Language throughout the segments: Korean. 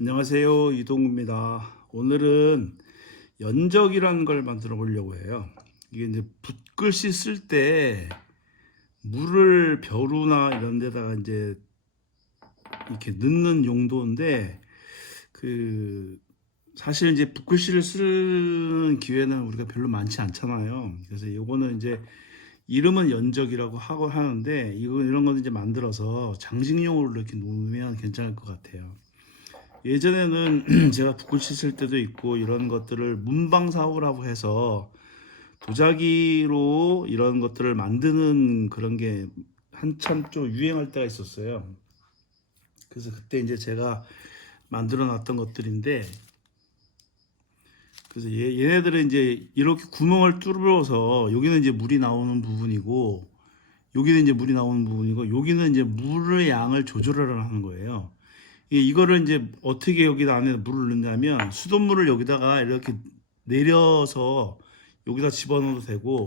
안녕하세요. 이동구입니다. 오늘은 연적이라는 걸 만들어 보려고 해요. 이게 이제 붓글씨 쓸 때 물을 벼루나 이런 데다가 이제 이렇게 넣는 용도인데, 그 사실 이제 붓글씨를 쓰는 기회는 우리가 별로 많지 않잖아요. 그래서 이거는 이제 이름은 연적이라고 하고 하는데, 이런 거는 이제 만들어서 장식용으로 이렇게 놓으면 괜찮을 것 같아요. 예전에는 제가 붓글씨 쓸 때도 있고 이런 것들을 문방사호라고 해서 도자기로 이런 것들을 만드는 그런 게 한참 좀 유행할 때가 있었어요. 그래서 그때 이제 제가 만들어 놨던 것들인데, 그래서 얘네들은 이제 이렇게 구멍을 뚫어서 여기는 이제 물이 나오는 부분이고, 여기는 이제 물이 나오는 부분이고, 여기는 이제 물의 양을 조절을 하는 거예요. 이거를 이제 어떻게 여기다 안에 물을 넣냐면, 수돗물을 여기다가 이렇게 내려서 여기다 집어넣어도 되고,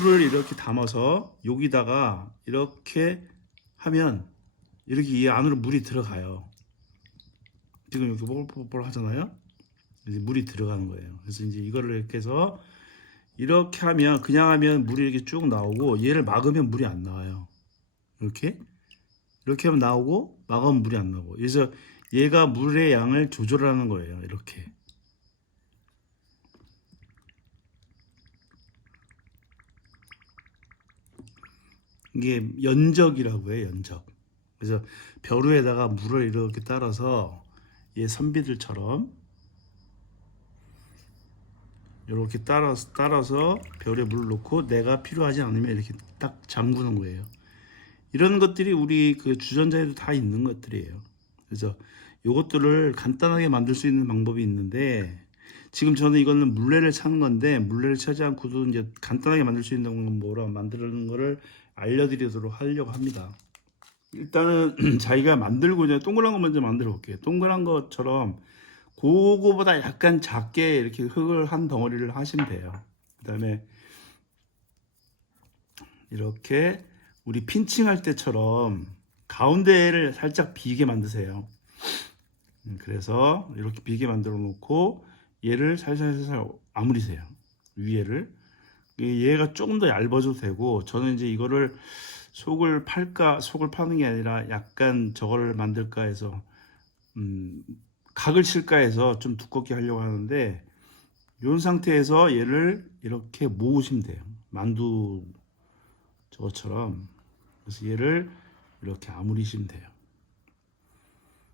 물을 이렇게 담아서 여기다가 이렇게 하면 이렇게 이 안으로 물이 들어가요. 지금 이렇게 뽀글뽀글 하잖아요. 이제 물이 들어가는 거예요. 그래서 이제 이거를 이렇게 해서 이렇게 하면, 그냥 하면 물이 이렇게 쭉 나오고, 얘를 막으면 물이 안 나와요. 이렇게 하면 나오고, 막으면 물이 안 나오고. 그래서 얘가 물의 양을 조절하는 거예요. 이렇게. 이게 연적이라고 해요. 연적. 그래서 벼루에다가 물을 이렇게 따라서 얘 선비들처럼 이렇게 따라서 벼루에 물을 넣고, 내가 필요하지 않으면 이렇게 딱 잠그는 거예요. 이런 것들이 우리 그 주전자에도 다 있는 것들이에요. 그래서 요것들을 간단하게 만들 수 있는 방법이 있는데, 지금 저는 이거는 물레를 차는 건데, 물레를 차지 않고도 이제 간단하게 만들 수 있는 건 뭐라 만드는 거를 알려드리도록 하려고 합니다. 일단은 자기가 만들고 이제 동그란 거 먼저 만들어 볼게요. 동그란 것처럼 그거보다 약간 작게 이렇게 흙을 한 덩어리를 하시면 돼요. 그 다음에 이렇게 우리 핀칭할 때처럼 가운데를 살짝 비게 만드세요. 그래서 이렇게 비게 만들어 놓고 얘를 살살살살 아무리세요. 위에를. 얘가 조금 더 얇아져도 되고, 저는 이제 이거를 속을 파는 게 아니라 약간 저거를 만들까 해서 각을 칠까 해서 좀 두껍게 하려고 하는데, 이 상태에서 얘를 이렇게 모으시면 돼요. 만두 저것처럼. 그래서 얘를 이렇게 아무리시면 돼요.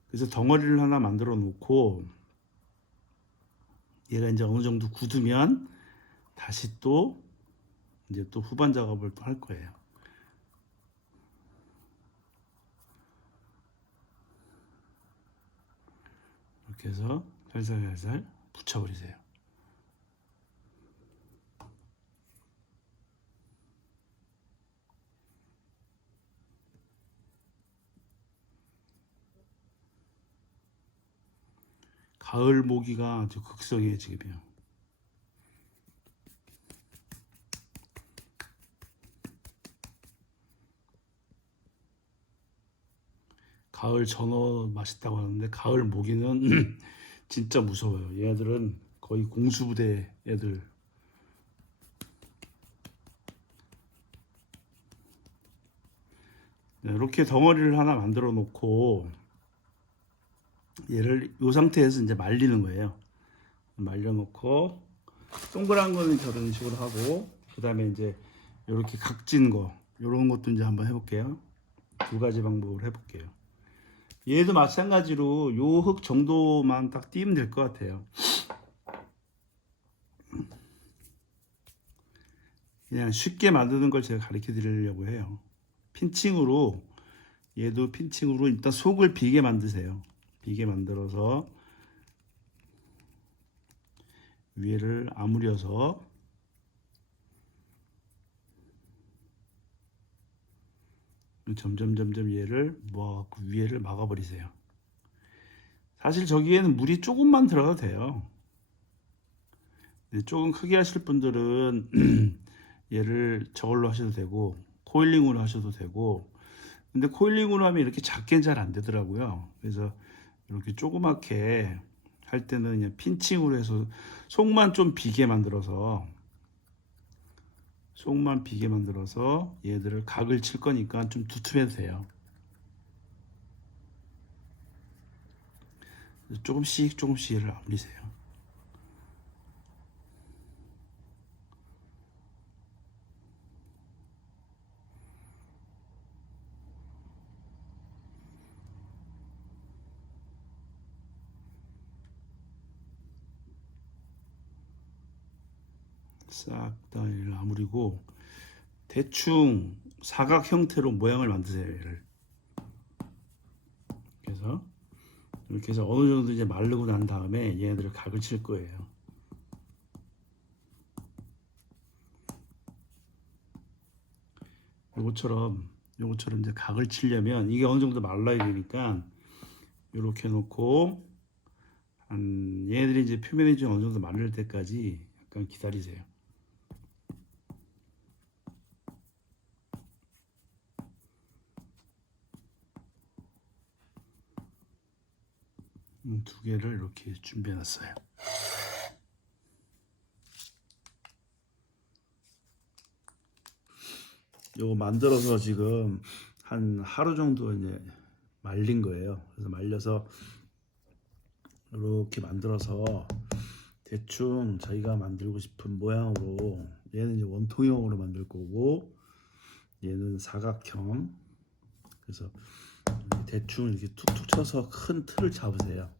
그래서 덩어리를 하나 만들어 놓고, 얘가 이제 어느 정도 굳으면 다시 또 이제 또 후반 작업을 또 할 거예요. 이렇게 해서 살살살살 붙여버리세요. 가을 모기가 아주 극성이에요, 지금요. 가을 전어 맛있다고 하는데, 가을 모기는 진짜 무서워요. 얘들은 거의 공수부대 애들. 네, 이렇게 덩어리를 하나 만들어 놓고, 얘를 이 상태에서 이제 말리는 거예요. 말려 놓고, 동그란 거는 저런 식으로 하고, 그 다음에 이제 이렇게 각진 거, 이런 것도 이제 한번 해볼게요. 두 가지 방법을 해볼게요. 얘도 마찬가지로 요 흙 정도만 딱 띄면 될 것 같아요. 그냥 쉽게 만드는 걸 제가 가르쳐 드리려고 해요. 핀칭으로, 얘도 핀칭으로 일단 속을 비게 만드세요. 비게 만들어서 위에를 아무려서 점점 얘를 그 위에를 막아버리세요. 사실 저기에는 물이 조금만 들어가도 돼요. 조금 크게 하실 분들은 얘를 저걸로 하셔도 되고, 코일링으로 하셔도 되고. 근데 코일링으로 하면 이렇게 작게는 잘 안 되더라고요. 그래서 이렇게 조그맣게 할 때는 그냥 핀칭으로 해서 속만 좀 비게 만들어서 얘들을 각을 칠 거니까 좀 두툼해도 돼요. 조금씩 얘를 아물리세요. 싹 다 얘를 아무리고 대충 사각 형태로 모양을 만드세요. 얘를. 그래서 이렇게 해서 어느 정도 이제 마르고 난 다음에 얘네들을 각을 칠 거예요. 요것처럼 이제 각을 치려면 이게 어느 정도 말라야 되니까 이렇게 놓고 얘네들이 이제 표면이 좀 어느 정도 마를 때까지 약간 기다리세요. 두 개를 이렇게 준비해 놨어요. 요거 만들어서 지금 한 하루 정도 이제 말린 거예요. 그래서 말려서 이렇게 만들어서 대충 자기가 만들고 싶은 모양으로, 얘는 이제 원통형으로 만들 거고 얘는 사각형. 그래서 대충 이렇게 툭툭 쳐서 큰 틀을 잡으세요.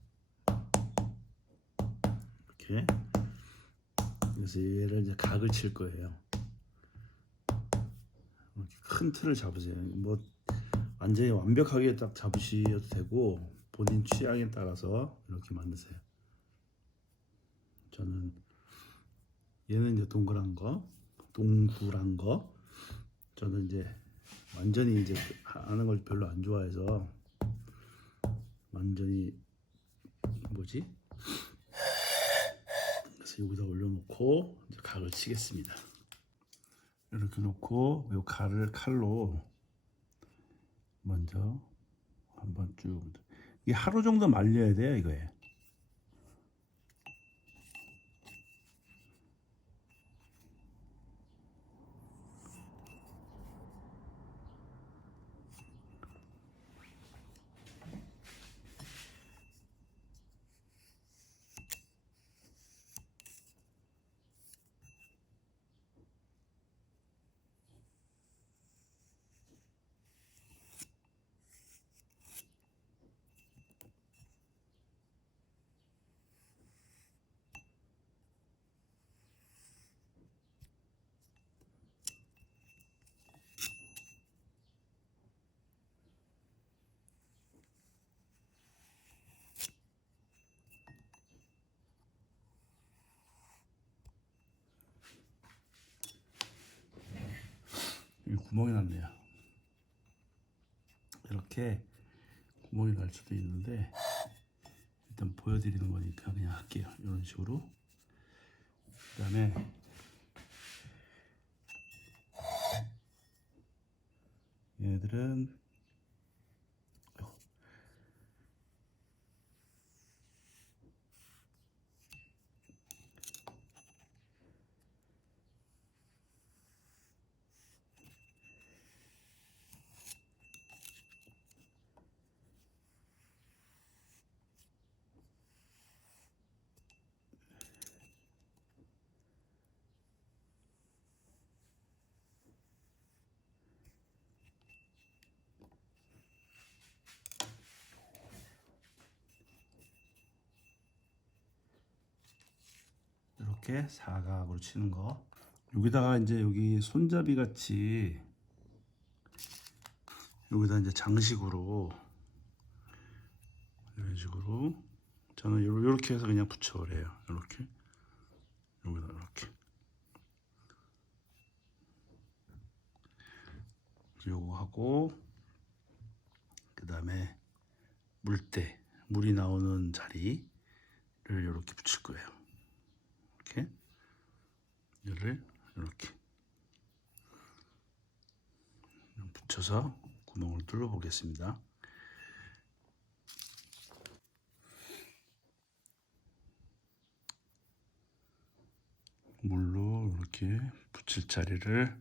이렇게. 그래서 얘를 이제 각을 칠 거예요. 이렇게 큰 틀을 잡으세요. 뭐 완전히 완벽하게 딱 잡으셔도 되고 본인 취향에 따라서 이렇게 만드세요. 저는 얘는 이제 동그란 거, 저는 이제 완전히 이제 하는 걸 별로 안 좋아해서 완전히 뭐지? 그래서 여기다 올려놓고 이제 각을 치겠습니다. 이렇게 놓고 이 칼을 칼로 먼저 한번 쭉, 이게 하루 정도 말려야 돼요 이거에. 구멍이 났네요. 이렇게 구멍이 날 수도 있는데 일단 보여드리는 거니까 그냥 할게요. 이런 식으로. 그 다음에 얘들은 이렇게 사각으로 치는 거. 여기다가 이제 여기 손잡이 같이 여기다 이제 장식으로 이런 식으로 저는 이렇게 해서 그냥 붙여버려요. 이렇게 여기다 이렇게. 요거 하고 그 다음에 물이 나오는 자리를 이렇게 붙일 거예요. 이렇게 얘를 이렇게 붙여서 구멍을 뚫어 보겠습니다. 물로 이렇게 붙일 자리를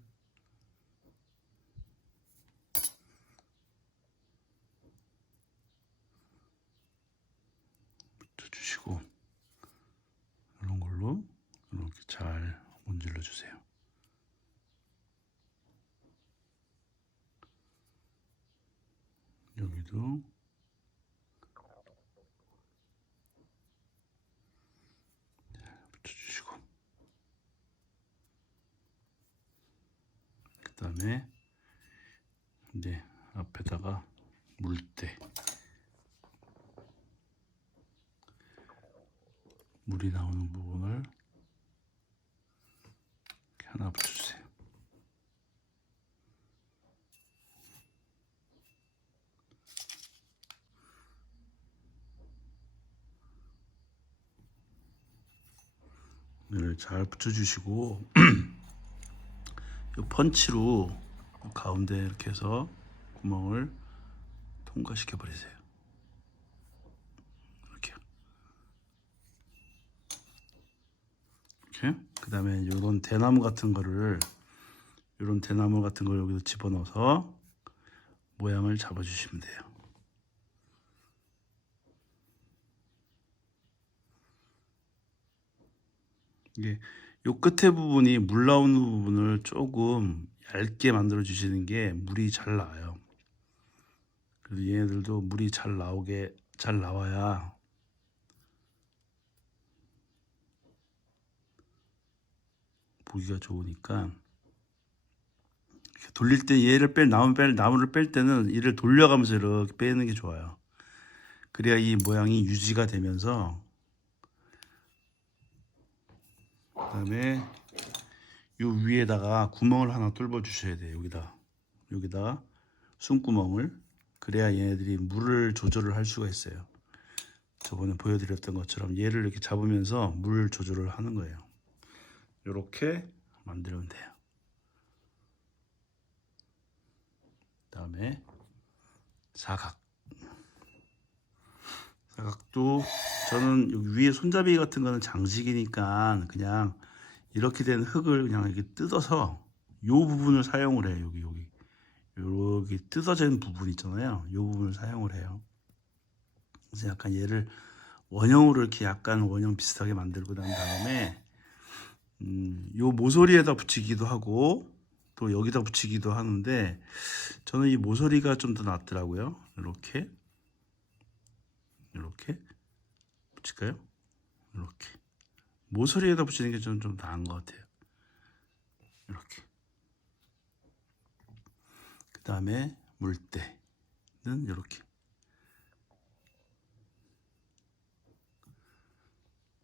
붙여주시고 이런 걸로 이렇게 잘 문질러 주세요. 여기도 붙여주시고 그 다음에 이제 앞에다가 물때 물이 나오는 부분을 이렇게 하나 붙여주세요. 이를 잘 붙여주시고 이 펀치로 가운데 이렇게 해서 구멍을 통과시켜 버리세요. 이렇게. 이렇게. 그 다음에 이런 대나무 같은 거를 여기서 집어넣어서 모양을 잡아주시면 돼요. 이게 요 끝에 부분이 물 나오는 부분을 조금 얇게 만들어 주시는 게 물이 잘 나와요. 그래서 얘네들도 물이 잘 나와야 보기가 좋으니까 이렇게 돌릴 때 얘를 나무를 뺄 때는 이를 돌려가면서 이렇게 빼는 게 좋아요. 그래야 이 모양이 유지가 되면서 그다음에 요 위에다가 구멍을 하나 뚫어 주셔야 돼요. 여기다 숨구멍을. 그래야 얘네들이 물을 조절을 할 수가 있어요. 저번에 보여드렸던 것처럼 얘를 이렇게 잡으면서 물 조절을 하는 거예요. 이렇게 만들면 돼요. 그다음에 사각도 저는 여기 위에 손잡이 같은 거는 장식이니까 그냥 이렇게 된 흙을 그냥 이렇게 뜯어서 요 부분을 사용을 해요. 여기 뜯어진 부분 있잖아요. 요 부분을 사용을 해요. 그래서 약간 얘를 원형으로 이렇게 약간 원형 비슷하게 만들고 난 다음에 요 모서리에다 붙이기도 하고 또 여기다 붙이기도 하는데 저는 이 모서리가 좀 더 낫더라고요. 이렇게 붙일까요? 이렇게 모서리에다 붙이는 게 좀 나은 것 같아요. 이렇게. 그 다음에 물때는 이렇게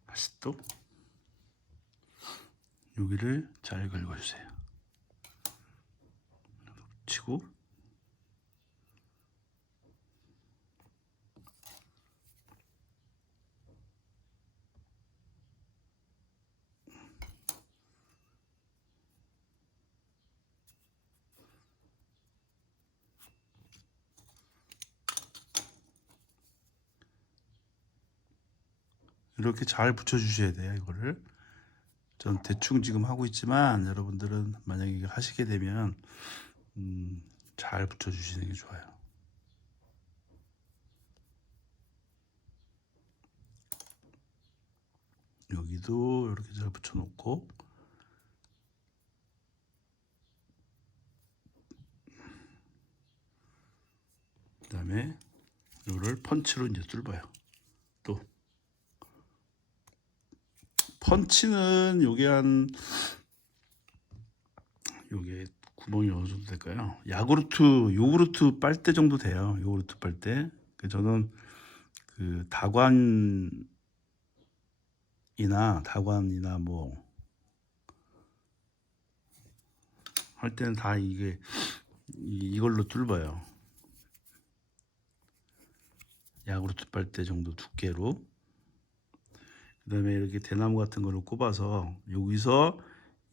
다시 또 여기를 잘 긁어주세요. 치고 이렇게 잘 붙여주셔야 돼요. 이거를 전 대충 지금 하고 있지만 여러분들은 만약에 이거 하시게 되면 잘 붙여주시는 게 좋아요. 여기도 이렇게 잘 붙여놓고 그 다음에 이거를 펀치로 이제 뚫어요. 또 펀치는 요게 구멍이 어느 정도 될까요? 요구르트 빨대 정도 돼요. 요구르트 빨대. 저는 그 다관이나 뭐 할 때는 다 이걸로 뚫어요. 야구르트 빨대 정도 두께로. 그 다음에 이렇게 대나무 같은 거를 꼽아서 여기서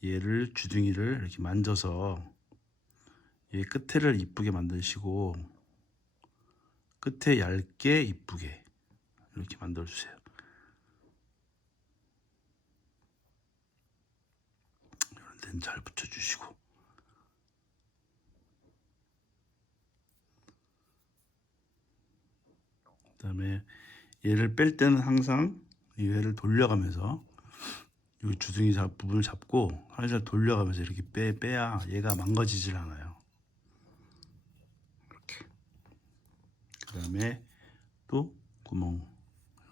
얘를 주둥이를 이렇게 만져서 얘 끝에를 이쁘게 만드시고 끝에 얇게 이쁘게 이렇게 만들어 주세요. 때는 잘 붙여주시고, 그다음에 얘를 뺄 때는 항상 얘를 돌려가면서 여기 주둥이 부분을 잡고 살살 돌려가면서 이렇게 빼야 얘가 망가지질 않아요. 이렇게. 그다음에 또 구멍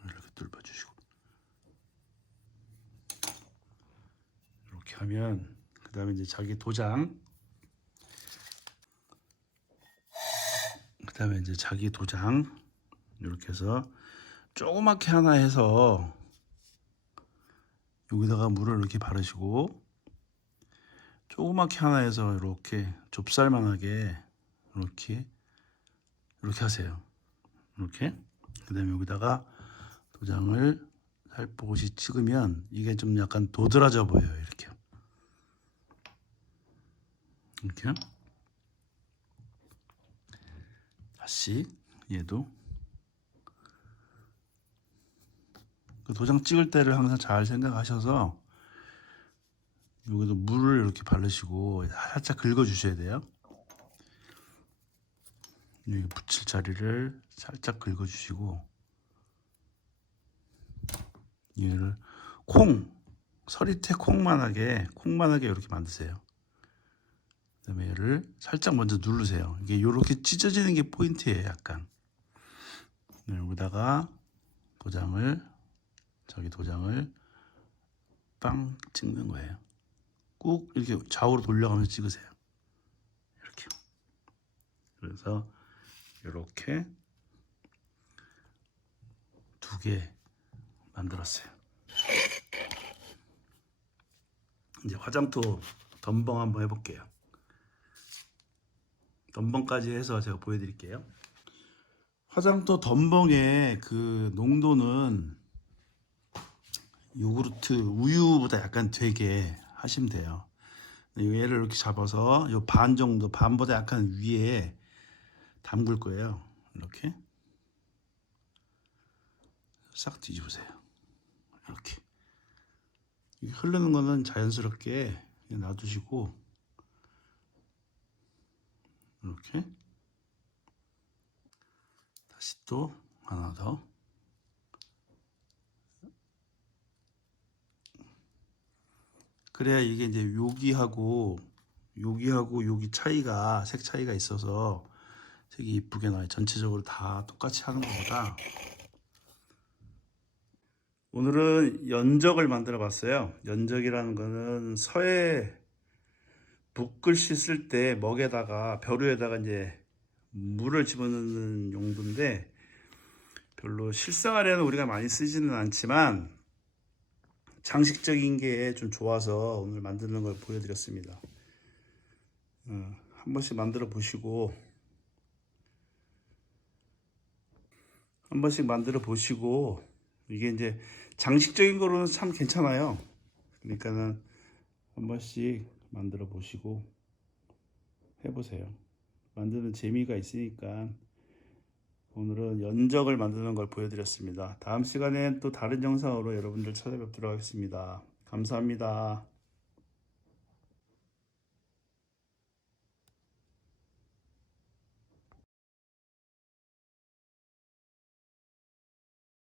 이렇게 뚫어주시고, 이렇게 하면 그다음에 이제 자기 도장, 그다음에 이제 자기 도장 이렇게 해서 조그맣게 하나 해서 여기다가 물을 이렇게 바르시고, 조그맣게 하나 해서 이렇게 좁쌀만하게 이렇게 하세요. 이렇게. 그다음에 여기다가 도장을 살포시 찍으면 이게 좀 약간 도드라져 보여요. 이렇게. 다시 얘도 그 도장 찍을 때를 항상 잘 생각하셔서 여기도 물을 이렇게 바르시고 살짝 긁어 주셔야 돼요. 여기 붙일 자리를 살짝 긁어 주시고, 얘를 서리태 콩만하게 이렇게 만드세요. 그다음에 얘를 살짝 먼저 누르세요. 이게 이렇게 찢어지는 게 포인트예요. 약간. 여기다가 자기 도장을 빵 찍는 거예요. 꾹 이렇게 좌우로 돌려가면서 찍으세요. 이렇게. 그래서 이렇게 2개 만들었어요. 이제 화장토 덤벙 한번 해볼게요. 덤벙까지 해서 제가 보여드릴게요. 화장토 덤벙의 그 농도는 요구르트 우유보다 약간 되게 하시면 돼요. 얘를 이렇게 잡아서 요 반 정도, 반보다 약간 위에 담글 거예요. 이렇게 싹 뒤집으세요. 이렇게. 흐르는 거는 자연스럽게 놔두시고, 이렇게 다시 또 하나 더. 그래야 이게 이제 여기하고 여기 차이가, 색 차이가 있어서 색이 이쁘게 나요. 전체적으로 다 똑같이 하는 것보다. 오늘은 연적을 만들어 봤어요. 연적이라는 거는 서예 붓글씨 쓸 때 먹에다가 벼루에다가 이제 물을 집어넣는 용도인데, 별로 실생활에는 우리가 많이 쓰지는 않지만 장식적인 게 좀 좋아서 오늘 만드는 걸 보여드렸습니다. 한 번씩 만들어 보시고, 이게 이제 장식적인 거로는 참 괜찮아요. 그러니까는 한 번씩 만들어 보시고 해보세요. 만드는 재미가 있으니까 오늘은 연적을 만드는 걸 보여드렸습니다. 다음 시간엔 또 다른 영상으로 여러분들 찾아뵙도록 하겠습니다. 감사합니다.